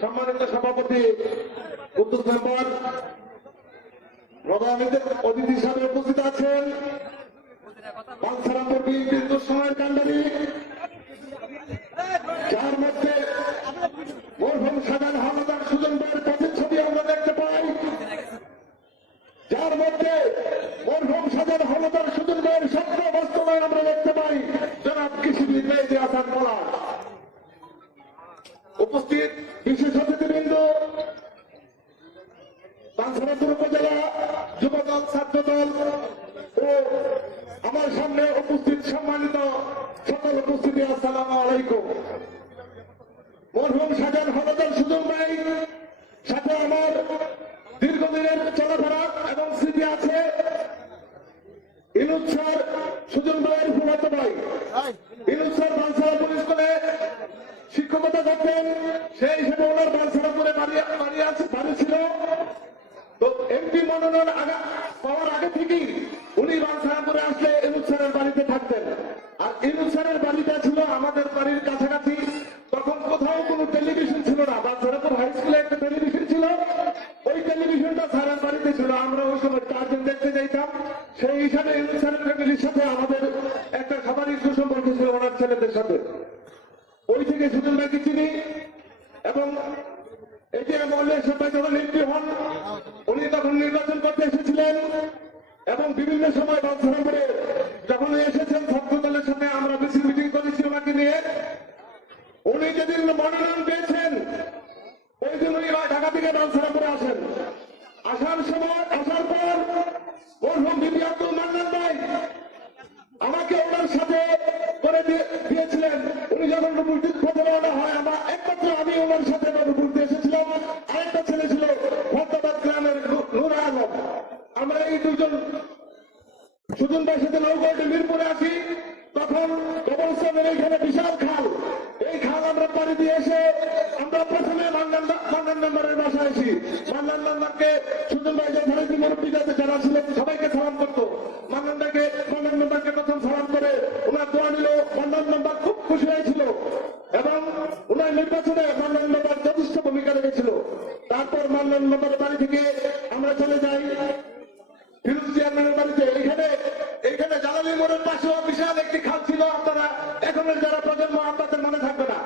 সম্মানিত সভাপতি কুদ্দুস মেম্বার প্রধান অতিথি হিসাবে উপস্থিত আছেন দুঃসময়ের কান্ডারি যার মধ্যে মরহুম সাজান হামলাদার বাঞ্ছারাপুর উপজেলা যুবদল, ছাত্রদল ও আমার সামনে উপস্থিত সম্মানিত সকল উপস্থিতি, আসসালাম আলাইকুম। মরহুম সাজান হলদল সুজন ভাই, সাথে আমার দীর্ঘদিনের চলাফেরা এবং স্মৃতি আছে। ইনুজ স্যার সুজন ভাইয়ের ফুলাতো ভাই ইনুজ স্যার বাঞ্ছারাপুর স্কুলে শিক্ষকতা করতেন সেই হিসেবে ওনার বাঞ্ছারাপুরে বাড়ি বাড়ি আছে বাড়ি ছিল তো এমপি মনোনয়ন আগা পাওয়ার আগে থেকেই উনি বাঞ্ছারাপুরে আসলে ইনুজ স্যারের বাড়িতে থাকতেন আর ইনুজ স্যারের বাড়িটা ছিল আমাদের বাড়ির কাছাকাছি তখন কোথাও কোনো টেলিভিশন ছিল না বাঞ্ছারাপুর হাই স্কুলে একটা টেলিভিশন ছিল ওই টেলিভিশনটা স্যারের বাড়িতে ছিল আমরা ওই সময় চারজন দেখতে যাইতাম সেই হিসাবে ইনুজ স্যারের ফ্যামিলির সাথে আমাদের একটা সবারই সুসম্পর্ক ছিল ওনার ছেলেদের সাথে। ওই থেকে সুজন ভাইকে চিনি? এবং এই যে মল্লের সাথে যখন এমপি হন, উনি তখন নির্বাচন করতে এসেছিলেন এবং বিভিন্ন সময় বাঞ্ছারাপুরে যখন এসেছেন ছাত্র দলের সাথে আমরা বেশি মিটিং করেছি ওনাকে নিয়ে, উনি যেদিন মনোনয়ন পেয়েছেন, ওই দিন উনি ঢাকা থেকে বাঞ্ছারাপুরে আসেন। আসার সময়, আসার পর মরহুম বিপি আব্দুল মান্নান ভাই আমাকে যখন রুপুরটির খোঁজে আমার একমাত্র আমি ওনার সাথে রুপুরতে এসেছিলাম। আরেকটা ছেলে ছিল ফর্দাবাদ গ্রামের নূ- আলম। আমরা এই দুজন সুজন ভাই সাথে নৌকাটি মিরপুরে আসি তখন কবরস্থানের বিশাল খাল। এই খাল আমরা পাড়ি দিয়ে আমরা প্রথমে মান্নান মেম্বারের বাসায় আসি মান্নান মেম্বারকে সুজন ভাই যে ধরেছি মুরব্বী ছিলেন সবাইকে সালাম করতো মান্নান ভাইকে মান্নান মেম্বারকে প্রথম সালাম করে ওনার দোয়া নিল মান্নান মেম্বার খুব খুশি হয়েছিল এবং ওনার নির্বাচনে মান্নান মেম্বার যথেষ্ট ভূমিকা রেখেছিল তারপর মান্নান বাড়ি থেকে আমরা চলে যাই। এখানে বাড়িতে, এইখানে এখানে জালালি মোড়ের পাশে বিশাল একটি খাল ছিল আপনারা, এখন যারা প্রজন্ম আপনাদের মনে থাকবে না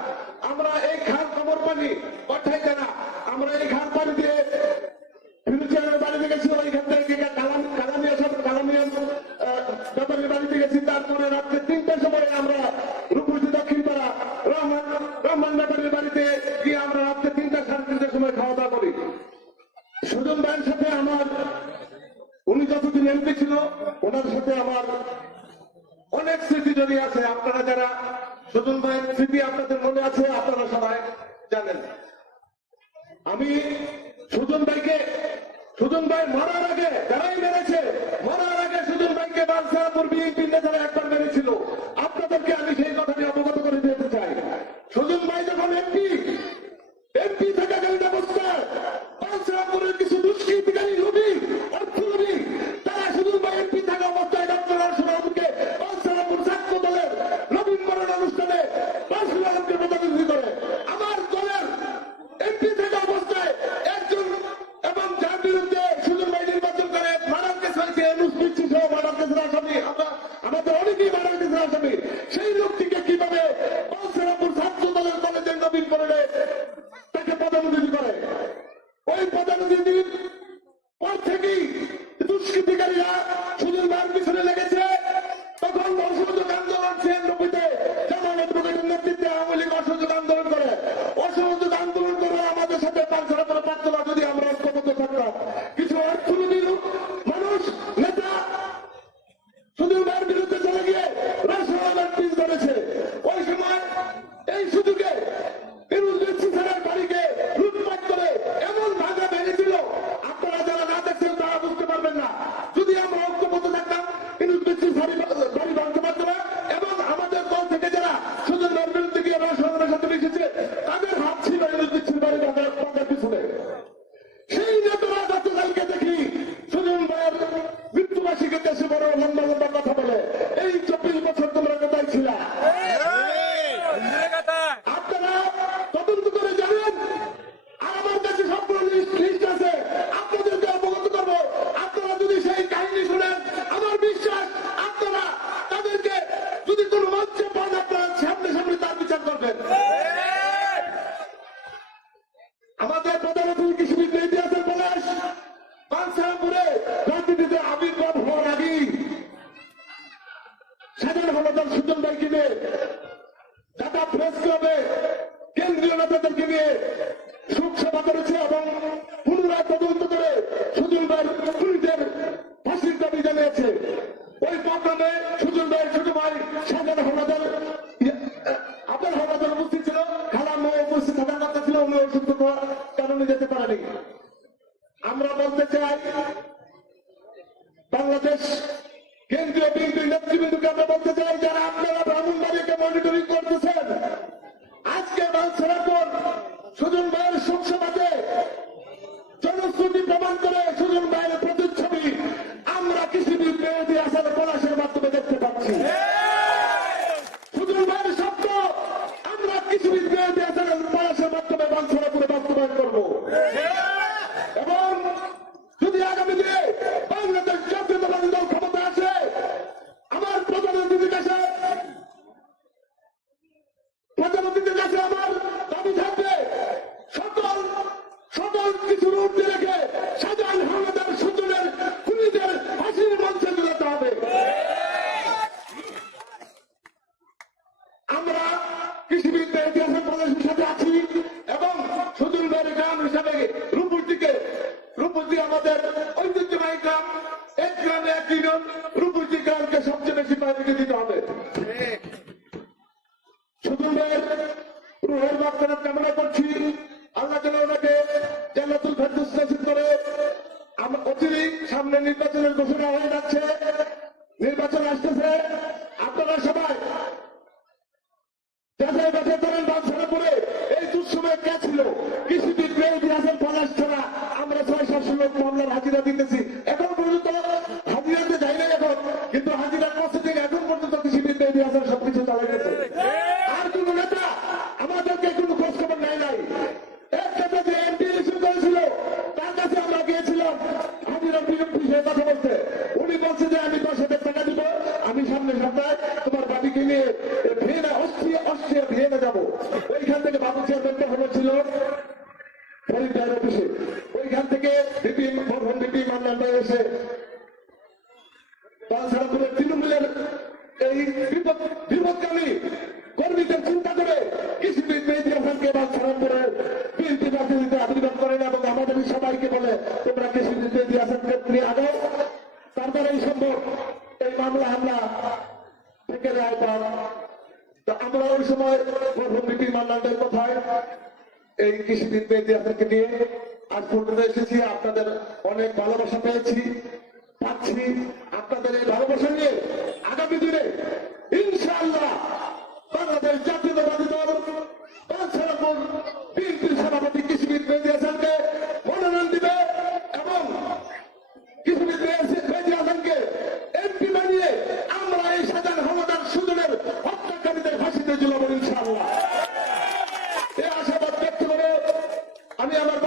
আমরা এই খাল কবর পানি পাঠাইতে না আমরা এই খাল পানি দিয়ে ফিরোজ চেয়ারম্যানের বাড়িতে গেছি ওইখান থেকে কালাম কালামিয়া সব কালামিয়া ব্যাপারের বাড়িতে গেছি তারপরে রাত্রে তিনটার সময় আমরা রূপসী দক্ষিণ পাড়া রহমান রহমান ব্যাপারের বাড়িতে গিয়ে আমরা রাত্রে তিনটা সাড়ে তিনটার সময় খাওয়া দাওয়া করি সুজন ভাইয়ের সাথে আমার উনি যতদিন এমপি ছিল, ওনার সাথে আমার অনেক স্মৃতি জড়িয়ে আছে। আপনারা যারা সুজন ভাইয়ের স্মৃতি আপনাদের মনে আছে, আপনারা সবাই জানেন। আমি সুজন ভাইকে, সুজন ভাই মারার আগে, যারাই মেরেছে, মারার আগে সুজন ভাইকে বাদশাহপুর বিএনপি নেতারা লম্বা কথা বলে এই চব্বিশ বছর তোমরা কোথায় ছিল? আপনারা তদন্ত করে জানেন, আর আমার কাছে সম্পূর্ণ লিস্ট আছে, আপনাদেরকে অবগত করব। আপনারা যদি সেই কাহিনী শুনেন, আমার বিশ্বাস, আপনারা তাদেরকে যদি কোনো মঞ্চে পান, আপনারা সামনে সামনে তার বিচার করবেন। আমাদের প্রধানমন্ত্রী কৃষিবিদ ইতিহাসের বলেন বাদশাহপুরে রাজনীতিতে আবির ঢাকা প্রেস ক্লাবে কেন্দ্রীয় নেতাদেরকে নিয়ে সুখ সভা করেছে এবং পুনরায় তদন্ত করে সুদীল ভাই খুনিদের ফাঁসির দাবি জানিয়েছে, ওই প্রোগ্রামে আমরা কৃষিবিদ বিরোধী আসার পলাশের মাধ্যমে বালছেড়াপুরে বাস্তবায়ন করব এবং যদি আগামী দিনে বাংলাদেশ জাতীয়তাবাদী দল ক্ষমতা আসে আমার প্রধানমন্ত্রীর কাছে প্রধানমন্ত্রীর কাছে আমার দাবি থাকবে সকল সকল কিছুর ঊর্ধ্বে রেখে সাজান হামলাদার সুজনের খুনিদের ফাঁসির মঞ্চে তুলাতে হবে আমরা কৃষিবিদ্যা ইতিহাসের প্রদেশের সাথে আছি এবং সুদূর ভাইয়ের গ্রাম হিসাবে রূপপুরটিকে রূপপুরটি আমাদের ঐতিহ্যবাহী গ্রাম এক গ্রামে এক ইউনিয়ন রূপজি গ্রামকে সবচেয়ে বেশি প্রায়োরিটি দিতে হবে। শুধু কামনা করছি, আল্লাহ যেন ওনাকে জান্নাতুল করে। সামনে নির্বাচনের ঘোষণা হয়ে যাচ্ছে। হাজিরা দিতেছি। এখন পর্যন্ত হাজিরাতে যাই নাই এখন। কিন্তু হাজিরার প্রসেসিং এখন পর্যন্ত কৃষিবিদ বিরোধী আছেন সবকিছু চালাইতেছে আর কোন নেতা আমাদেরকে কোনো খোঁজ খবর নেয় নাই। তার কাছে আমরা গিয়েছিলাম। বলতে। উনি বলছে যে, আমি হাজার দিব, আমি সামনে সপ্তাহে তোমার বাড়িকে নিয়ে ভিয়েনা, অস্ট্রিয়া অস্ট্রিয়া যাব। ওইখান থেকে বাবু ওইখান থেকে তাছাড়া তৃণমূলের এই বিপদ বিপদকালী কর্মীদের চিন্তা করে কৃষিবিদ বা ছাড়াপুরে বিএনপি রাজনীতিতে আবির্ভাব করেন এবং আমাদের সবাইকে বলে, তোমরা কৃষিবিদ মেহেদি হাসানকে নিয়ে আগাও সম্ভব, এই মামলা হামলা থেকে আমরা ওই সময় মরহুম বিপি মান্নানদের কথায় এই কৃষিবিদ মেহেদি হাসানকে নিয়ে আজ পর্যন্ত এসেছি। আপনাদের অনেক ভালোবাসা পেয়েছি, পাচ্ছি। আপনাদের এই ভালোবাসা নিয়ে আগামী দিনে ইনশাআল্লাহ বাংলাদেশ জাতীয়তাবাদী দল আমরা এই হত্যাকারীদের ফাঁসিতে করে আমি আমার